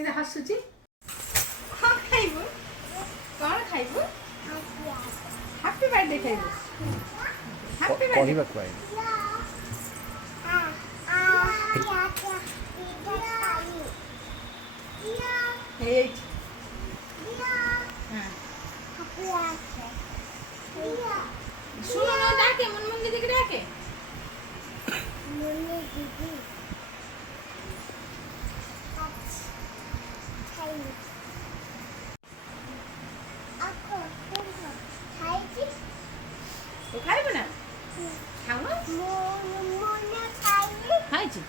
କେମିତି ହସୁଛି ହଁ ଖାଇବୁ କ'ଣ ଖାଇବୁ ହାପି ବାର୍ଥଡେ ଖାଇବୁ ହାପି ବାର୍ଥଡେ କହିବାକୁ ଆଇଲି ହେଇଯାଇଛି ଶୁଣୁ ଡାକେ ମୁନମୁନ ଦିଦିକି ଡାକେ ତୁ ଖାଇବୁ ନା ଖାଉନ ଖାଇଛି